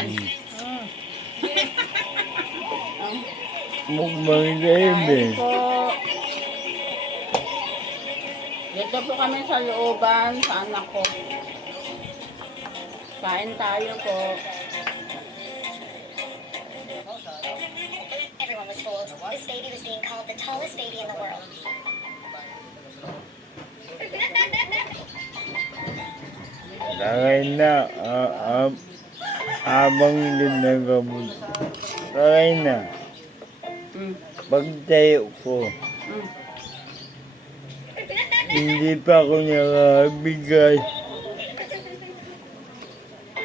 yan. Mukbang game Kain po. Dito po kami sa looban sa anak ko. Kain tayo po. Everyone was told this baby was being called the tallest baby in the world. Kakain na. Habang ginagamot. Kakain na. Pagtayo ko. Hindi pa ako nakabigay.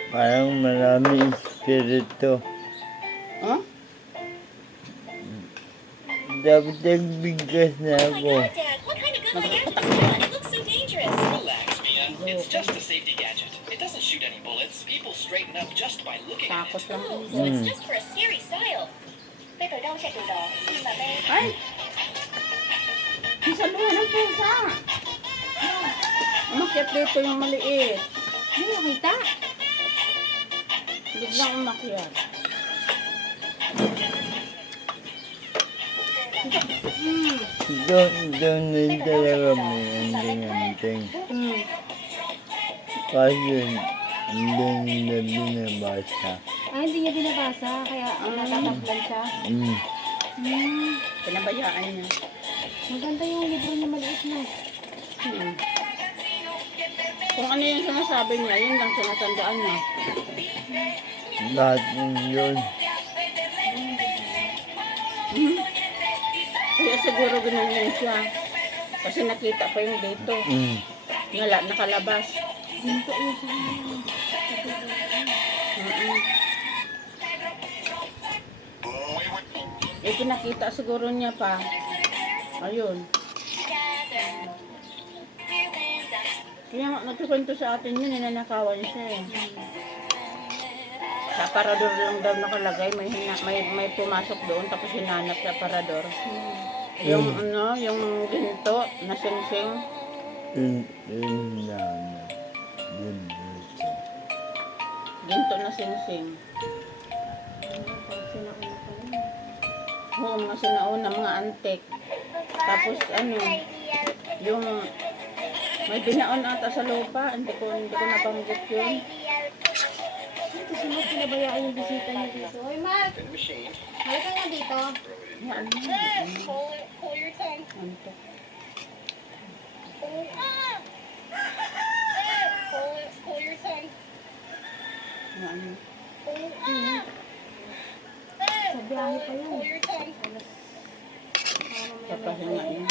Parang maraming espiritu. Huh? Dapat nagbigkas na ako. Dad, what kind of gun gadget is that? It looks so dangerous. Relax, Mia. It's just a safety gadget. It doesn't shoot any bullets. People straighten up just by looking at Takot it. lang. Oh, so it's just for a scary style. 被腿动，下腿动，立马背。 Ay! Isa luha ng pusa. Umakyat dito yung maliit. Hindi nakita. Biglang umakyat. Doon din talaga may anting-anting. Kasi hindi nila binabasa. Hindi niya binabasa, kaya natataklan siya. Pinabayaan niya. Maganda yung libro niya maliit na. Kung ano yung sinasabi niya, yun lang sinatandaan niya. Lahat yun. Kaya siguro ganun siya. Kasi nakita pa yung dito. Nakalabas. Ginto yun siya. Eh, pinakita siguro niya pa. Ayun. Kaya nga, nagkikwento sa atin yun, ninanakawan siya eh. Sa aparador lang daw nakalagay, may pumasok doon, tapos hinanap sa aparador. Yung ano, yung ginto na sing-sing. Yun naman. Yun dito. Ginto na sing-sing. Oo, mga sinauna, mga antik. Tapos ano, yung may binaon ata sa lupa, hindi ko napanggit yun. Kasi mo pinabayaan yung bisita niya dito. Hoy, Mark! Machine. Halika nga dito. Yan, Pull your tongue. antik. Pull your tongue. Yan. Sa biyahe pa yun. Pull your tongue. Sa pahinga niya.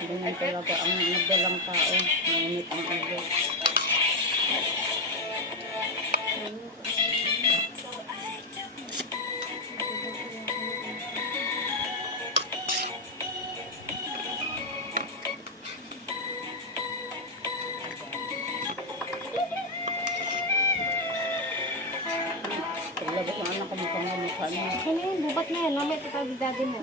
Ganyan talaga ang nagdalang tao. Mainit ang ulo. Paglabas ng anak ko mukhang mukha niya. Ano yun? Bubat na yan. Mamaya tatawag daddy mo.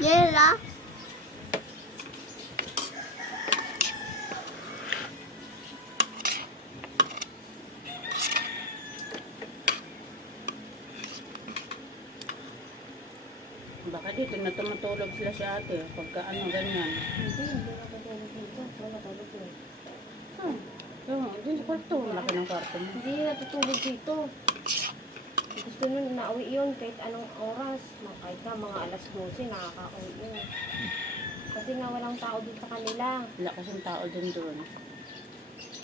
Yela. Baka dito na tumutulog sila si ate pagka ano ganyan. Hindi na patulog dito. Wala matulog yun. Yung, dun sa kwarto, laki ng kwarto mo. Hindi natutulog dito. Gusto nun, nauwi yun kahit anong oras. Kahit ka mga alas 12, nakaka-uwi yun. Kasi nga walang tao dun sa kanila. Wala kasing tao doon.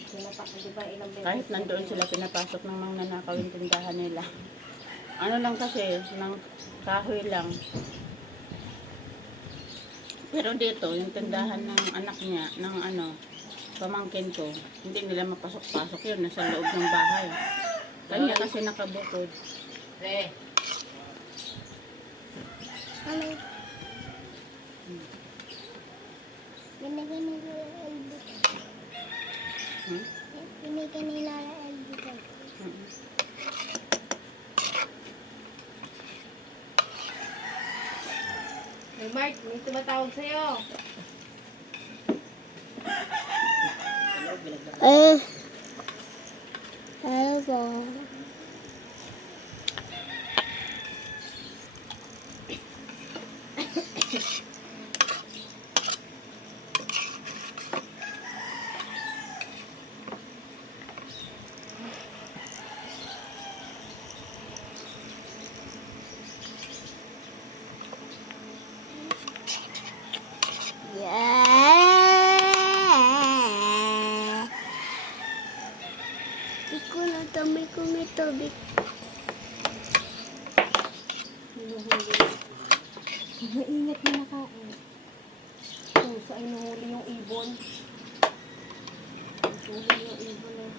Pinapasok, di ba, ilang beses. Kahit nandoon sila pinapasok ng mga nanakaw yung tindahan nila. Ano lang kasi, ng kahoy lang. Pero dito, yung tindahan ng anak niya, ng ano, pamangkin ko, hindi nila mapasok-pasok yun, nasa loob ng bahay. Kanya kasi nakabukod. Ano? Binigyan nila elbow. Hmm? Binigyan nila elbow. Hey Mark, may tumatawag sa'yo. Ano ba? Yeah! Di ko na dami ko may tubig. Maingat na nakain. Kung saan nahuli yung ibon. Nahuli yung ibon eh.